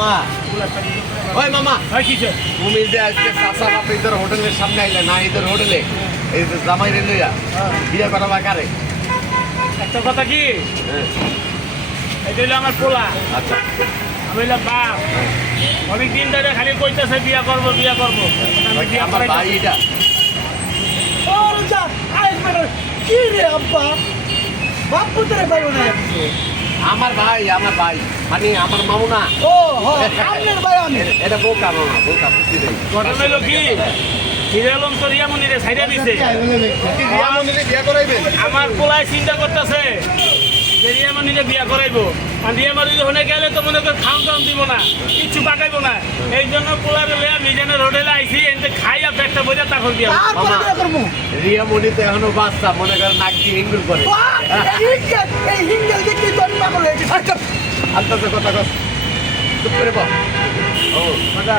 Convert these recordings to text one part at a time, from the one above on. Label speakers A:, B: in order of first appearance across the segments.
A: মামা। ওই মামা।
B: হয় কিসে
A: তুমি যে আজকে চাচা বাপ ইধর হোটেলের সামনে আইলে না ইধর হোটেলে এই যে জামাই রে লইয়া বিয়ে করাবা কারে?
B: একটা কথা কি?
A: হ্যাঁ,
B: এটা হলো আমার পোলা।
A: আচ্ছা।
B: আমি হইলাম বাপ। অনেক দিন ধরে খালি কইতেছে বিয়া করব বিয়া করব।
A: আমার ভাই এটা।
C: কি রে আব্বা? বাপ্পু তোরে পাইব না?
A: আমার ভাই আমার ভাই। মানে আমার মামু না।
C: ও হ সামনের ভাই আমি।
A: এটা বোকা মামা বোকা বুদ্ধি নেই
B: ঘটনা হইল কি? হিরে আলম তো রিয়ামনিরে ছাইড়া দিছে।
A: বিয়ে করাইবেন
B: আমার পোলায় চিন্তা করতেছে যে রিয়ামনিরে বিয়া করাইবো। আর রিয়ামনি হলে গেলে তো মনে কর খাওয়ান টাউন দিব না কিচ্ছু পাকাইবো না। এই জন্য পোলারে লইয়া মিজানের হোটেলে আইসি এনতে খাইয়া পেটটা বোঝা তারপর বিয়া
A: মামা।
C: বিয়ে করব?
A: রিয়া মনি তো এখনও বাচ্চা মনে করেন নাক দিয়ে ইঙ্গুল করে।
C: এই হিঙ্গেল, দেখি তো আমি পাগল হয়ে গেছি। আচ্ছা,
A: আস্তে কথা কর চুপ করে বল ও।
B: দাদা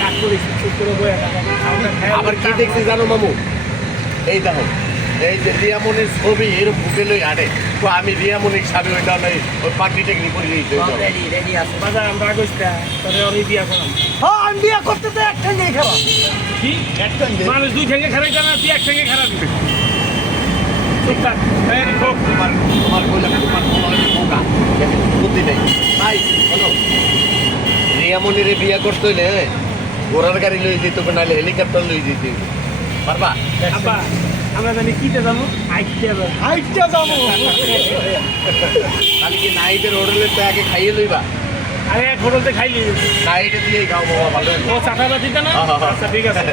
B: রাগ করিস চুপ করে। খাওয়াটা
A: আবার কি দেখছি জানো মামু? এই দেখো এই যে রিয়ামনির ছবি এরকম বুকে লই আরে তো আমি রিয়ামনির সামনে ওইটা নই ওই পার্টি টেকনিক করে দিয়েছি ওই জন্য।
B: বাজার আমরা কইতা তোরে ওরই বিয়া করাম
C: হ্যাঁ, আমি বিয়ে করতে তো একটা নিয়ে খাওয়া
B: কি? মানুষ দুই ঠেঙ্গে খারাই জানা তুই এক ঠেঙ্গে খারাপ। চুপ থাক এই
A: তোমার তোমার বোকা এর বুদ্ধি নেই ভাই শোনো রিয়ামনির বিয়ে করতে হইলে ঘোড়ার গাড়ি লই যেত নাহলে হেলিকপ্টার লই যেতে। পারবা?
B: আব্বা আমরা জানি কিতে যাব?
C: হাইটটা যাব।
A: খালি কি নাইটের হোটেলে তো আগে খাইয়ে লইবা?
B: আরে এক হোটেলতে খাইলি
A: নাইটে দিয়েই খাও বাবা ভালো
B: ও চাটা দিতে না?
A: হ্যাঁ, হ্যাঁ, হ্যাঁ।
B: আচ্ছা ঠিক আছে।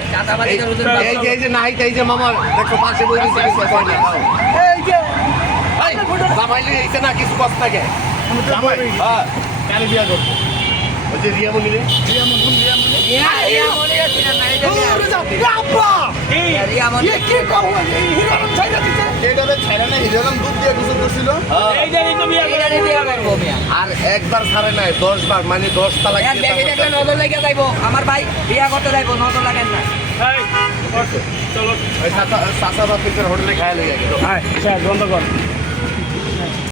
A: এই- এই যে এই যে নাইট এই যে মামা দেখো পাশে বই দিছে কিছু না
C: এই যে
A: এই, জামাইলে এইছে না কিছু কষ্ট থাকে? জামাই হ্যাঁ। কালে বিয়া করব। ওই যে রিয়ামনি রে
C: ওরে যা, এ আব্বা
B: এই
C: এ কি কও এই হিরোর ছাইরা দিতে
D: এইটারে ছাইরা না হিরোরাম দুধ দিয়ে গোসল করছিল।
A: হ্যাঁ।
B: এই জানি তো বিয়া করে।
A: আর একবার ছাড়ে নাই দশ বার মানে দশ তালাক দিয়ে তারপর-
E: আমার ভাই বিয়া করতে যাইবো নজর লাগেন না।
B: চলো।
A: চাচা বাপিকের হোটেলে খাইয়া লেগে গেল।
B: হ্যাঁ বন্ধ কর।